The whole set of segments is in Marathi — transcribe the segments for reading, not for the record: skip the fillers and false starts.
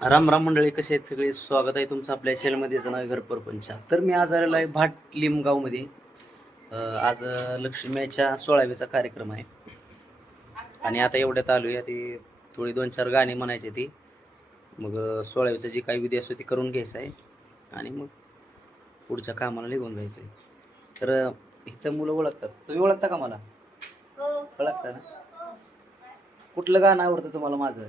राम राम मंडळी, कसे आहेत सगळे? स्वागत आहे तुमचं आपल्या चॅनलमध्ये. नाव घर परपंचा. तर मी आज आलेलो आहे भाट लिमगावमध्ये. आज लक्ष्मीच्या 16वीचा कार्यक्रम आहे आणि आता एवढ्यात आलो आहे. ती थोडी 2-4 गाणी म्हणायची ती. मग 16वीचं जी काही विधी असतो ती करून घ्यायचं आहे आणि मग पुढच्या कामाला निघून जायचं आहे. तर इथं मुलं ओळखतात. तुम्ही ओळखता का मला? ओळखता ना? कुठलं गाणं आवडतं तुम्हाला माझं?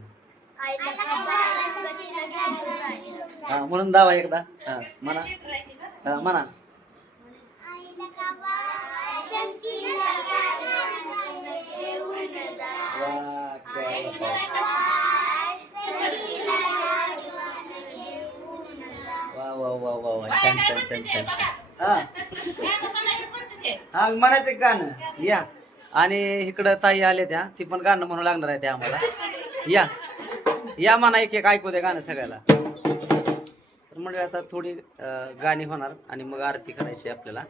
हा, म्हणून दावा एकदा. हा म्हणा. हा म्हणा. वा वा वा वा वा, छान छान छान छान. हा हा, म्हणायचं गाणं या. आणि इकडं ताई आले त्या, ती पण गाणं म्हणू लागणार आहे त्या आम्हाला. या या म्हणा, एक एक ऐकू द्या गाणं सगळ्याला. तर म्हणजे आता थोडी गाणी होणार आणि मग आरती करायची आपल्याला.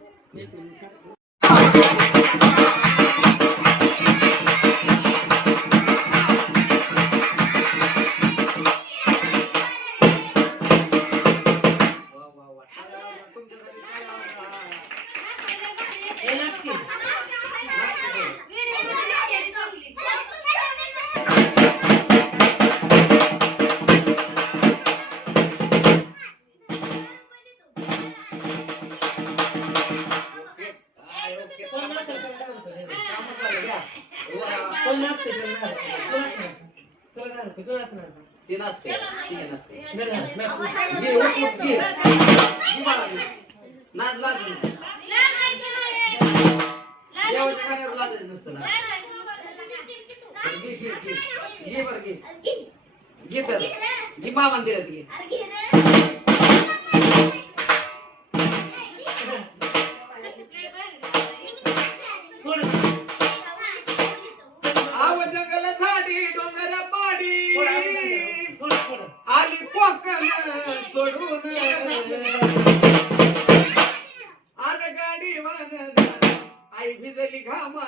आली कोकण सोडून आर गाडी वाहन आई भिजली घामा.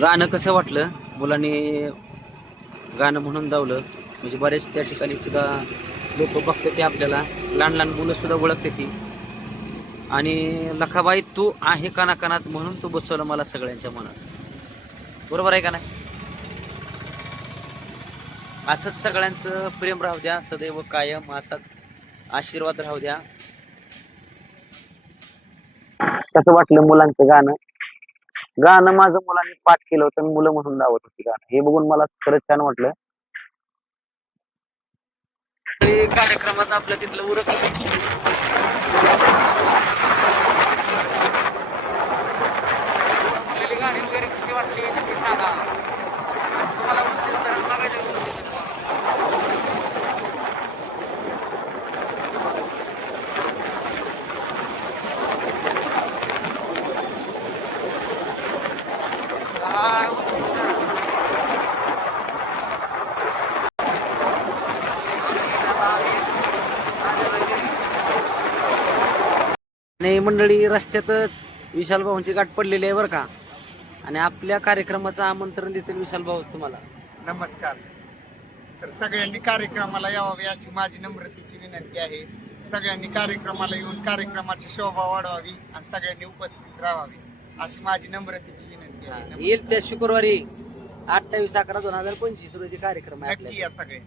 गाणं कसं वाटलं मुलांनी गाणं म्हणून दावलं म्हणजे बरेच त्या ठिकाणी सुद्धा लोक बघते ते आपल्याला लहान लहान मुलं सुद्धा ओळखते ती आणि लखाबाई तू आहे काना कानात म्हणून तू बसवलं मला सगळ्यांच्या मनात बरोबर आहे का नाही असंच सगळ्यांचं प्रेम राहू द्या सदैव कायम असाच आशीर्वाद राहू द्या कसं वाटलं मुलांचं गाणं गाणं माझं मुलांनी पाठ केलं होतं मुलं म्हणून दावत होती गाणं हे बघून मला खरंच छान वाटलं कार्यक्रमात आपल्या तिथलं उरकलं गाणी वगैरे कशी वाटली नक्की सांगा तुम्हाला आणि मंडळी रस्त्यातच विशाल भाऊंची गाठ पडलेली आहे बरं का आणि आपल्या कार्यक्रमाचं आमंत्रण देतील विशाल भाऊच तुम्हाला नमस्कार तर सगळ्यांनी कार्यक्रमाला यावे अशी माझी नम्रतेची विनंती आहे सगळ्यांनी कार्यक्रमाला येऊन कार्यक्रमाची शोभा वाढवावी आणि सगळ्यांनी उपस्थित राहावी अशी माझी नम्रतेची विनंती आहे येईल त्या शुक्रवारी 28/11/2025 रोजी कार्यक्रम आहे नक्की या सगळे